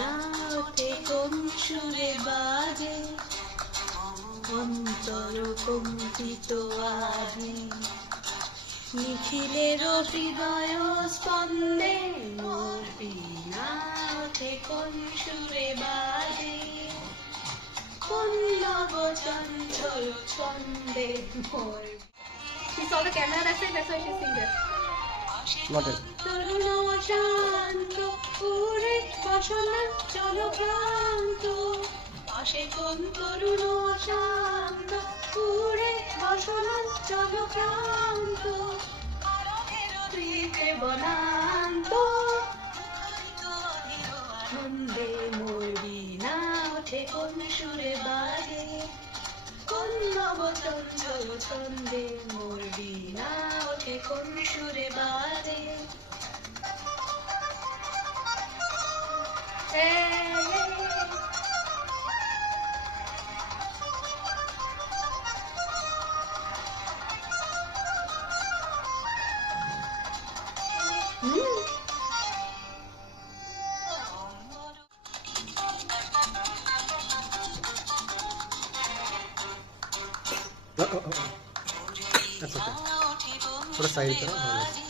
বীণা ওঠে কোন সুরে বাজে, অন্তর কম্পিত আজে, নিখিলের হৃদয় স্পন্দে মোর বীণা ওঠে কোন সুরে বাজে, কোন নব চঞ্চল ছন্দে মোর। She saw the camera, that's why she's singer. Model. তরুণ শান্ত উড়ে বাসনা চলো ক্লান্ত, আসে কোন তরুণ শান্ত উড়ে বাসনা চলো ক্লান্ত, হৃদে বনান্ত ছন্দে মোর বীণা ওঠে কোন সুরে বাজে, কোন নব চঞ্চল ছন্দে মোর বীণা ওঠে কোন সুরে বাজে। That's okay. थोड़ा साइड करो.